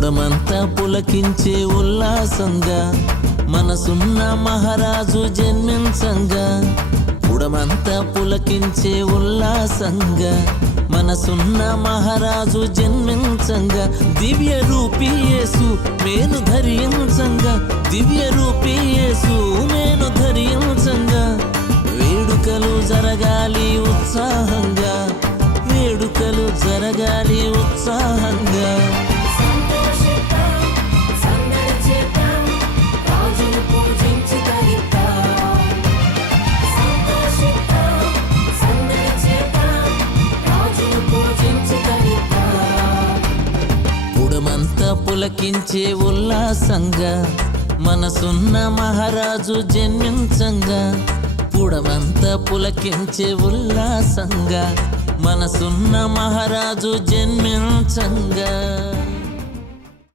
పుడమంతా పులకించే ఉల్లాసంగా మనసున్న మహారాజు జన్మించంగా. పుడమంతా పులకించే ఉల్లాసంగా మనసున్న మహారాజు జన్మించంగా. దివ్య రూపీ యేసు మేను ధరించంగా, దివ్య రూపీ యేసు మేను ధరించంగా. వేడుకలు జరగాలి ఉత్సాహంగా, వేడుకలు జరగాలి ఉత్సాహంగా. పుడమంతా పులకించే ఉల్లాసంగా మనసున్న మహారాజు జన్మించంగా. పుడమంతా పులకించే ఉల్లాసంగా మనసున్న మహారాజు జన్మించంగా.